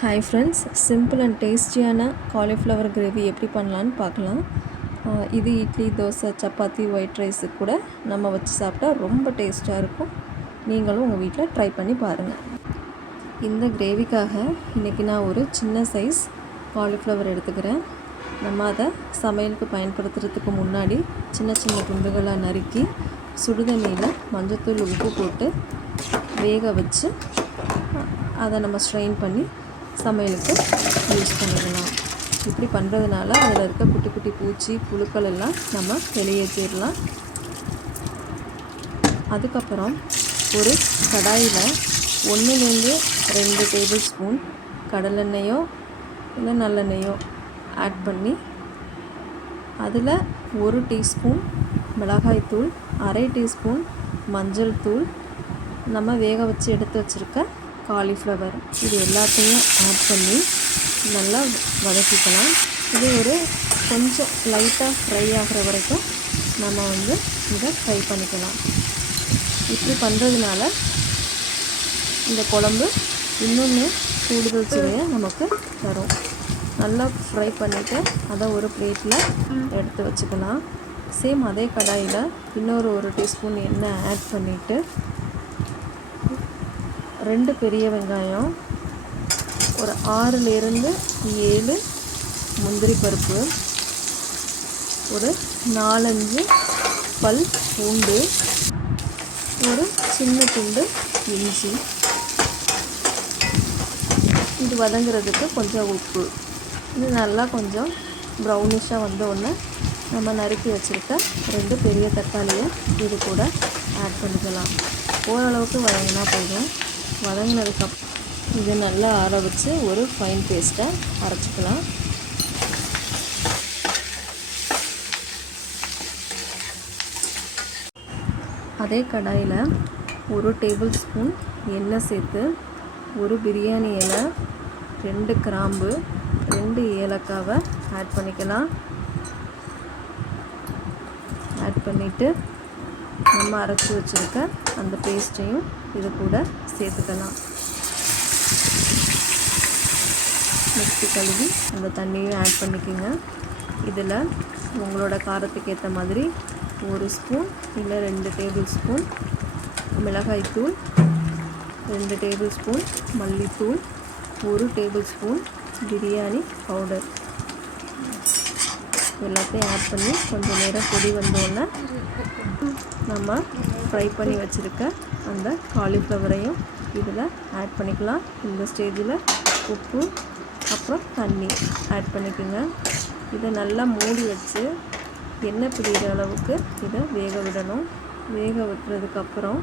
Hi friends, simple and டேஸ்டியான cauliflower gravy எப்படி பண்ணலான்னு பார்க்கலாம். இது இட்லி, தோசை, சப்பாத்தி, ஒயிட் ரைஸுக்கு கூட நம்ம வச்சு சாப்பிட்டா ரொம்ப டேஸ்ட்டாக இருக்கும். நீங்களும் உங்கள் வீட்டில் ட்ரை பண்ணி பாருங்கள். இந்த கிரேவிக்காக இன்றைக்கி நான் ஒரு சின்ன சைஸ் காலிஃப்ளவர் எடுத்துக்கிறேன். நம்ம அதை சமையலுக்கு பயன்படுத்துகிறதுக்கு முன்னாடி சின்ன சின்ன துண்டுகளாக நறுக்கி சுடுதண்ணியில் மஞ்சத்தூள், உப்பு போட்டு வேக வச்சு அதை நம்ம ஸ்ட்ரெயின் பண்ணி சமையலுக்கு யூஸ் பண்ணிடலாம். இப்படி பண்ணுறதுனால அதில் இருக்க குட்டி குட்டி பூச்சி, புழுக்கள் எல்லாம் நம்ம வெளியேற்றிடலாம். அதுக்கப்புறம் ஒரு கடாயில் 1-2 டேபிள் ஸ்பூன் கடலெண்ணெயோ இல்லை நல்லெண்ணெயோ ஆட் பண்ணி அதில் 1 டீஸ்பூன் மிளகாய்த்தூள், 1/2 டீஸ்பூன் மஞ்சள் தூள், நம்ம வேக வச்சு எடுத்து வச்சுருக்க காலிஃப்ளவர் இது எல்லாத்தையும் ஆட் பண்ணி நல்லா வதக்கிக்கலாம். இது ஒரு கொஞ்சம் லைட்டாக ஃப்ரை ஆகிற வரைக்கும் நம்ம இதை ஃப்ரை பண்ணிக்கலாம். இப்படி பண்ணுறதுனால இந்த குழம்பு இன்னொன்று கூடுதல் சுவையை நமக்கு தரும். நல்லா ஃப்ரை பண்ணிவிட்டு அதை ஒரு பிளேட்டில் எடுத்து வச்சுக்கலாம். சேம் அதே கடாயில் இன்னொரு 1 டீஸ்பூன் எண்ணெய் ஆட் பண்ணிவிட்டு 2 பெரிய வெங்காயம், ஒரு 6-7 முந்திரி பருப்பு, ஒரு 4-5 பல் பூண்டு, ஒரு சின்ன துண்டு இஞ்சி, இது வதங்குறதுக்கு கொஞ்சம் உப்பு. இது நல்லா கொஞ்சம் ப்ரௌனிஷாக வந்தோடனே நம்ம நறுக்கி வச்சுருக்க 2 பெரிய தக்காளியை இது கூட ஆட் பண்ணிக்கலாம். ஓரளவுக்கு வதங்கினா போதும். வதங்கினதுக்கப்புறம் இது நல்லா ஆற வச்சு ஒரு ஃபைன் பேஸ்ட்டாக அரைச்சிக்கலாம். அதே கடாயில் 1 டேபிள் ஸ்பூன் எண்ணெய் சேர்த்து 1 பிரியாணி இலை, 2 கிராம்பு, 2 ஏலக்காவை ஆட் பண்ணிக்கலாம். ஆட் பண்ணிவிட்டு நம்ம அரைச்சி வச்சுருக்க அந்த பேஸ்ட்டையும் இது கூட சேர்த்துக்கலாம். மிக்ஸி கழுவி அந்த தண்ணியும் ஆட் பண்ணிக்கோங்க. இதில் உங்களோட காரத்துக்கு ஏற்ற மாதிரி 1 ஸ்பூன் இல்லை 2 டேபிள் ஸ்பூன் மிளகாய்த்தூள், 2 டேபிள் ஸ்பூன் மல்லித்தூள், 1 டேபிள் ஸ்பூன் பிரியாணி பவுடர் எல்லாத்தையும் ஆட் பண்ணி கொஞ்சம் நேரம் கொதி வந்தோடனே நம்ம ஃப்ரை பண்ணி வச்சுருக்க அந்த காலிஃப்ளவரையும் இதில் ஆட் பண்ணிக்கலாம். இந்த ஸ்டேஜில் உப்பு அப்புறம் தண்ணி ஆட் பண்ணிக்கோங்க. இதை நல்லா மூடி வச்சு எண்ணெய் பிடிக்கிற அளவுக்கு இதை வேக விடணும். வேக விட்டுறதுக்கப்புறம்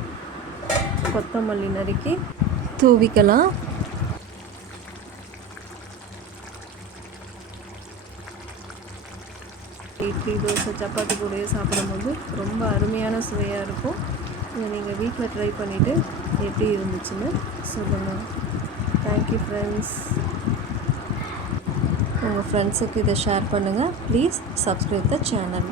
கொத்தமல்லி நறுக்கி தூவிக்கலாம். இட்லி, தோசை, சப்பாத்தி கூடயே சாப்பிடும்போது ரொம்ப அருமையான சுவையாக இருக்கும். இதை நீங்கள் வீட்டில் ட்ரை பண்ணிவிட்டு எப்படி இருந்துச்சுன்னு சொல்லுங்கள். Thank you friends. உங்கள் ஃப்ரெண்ட்ஸுக்கு இதை ஷேர் பண்ணுங்கள். Please subscribe the channel.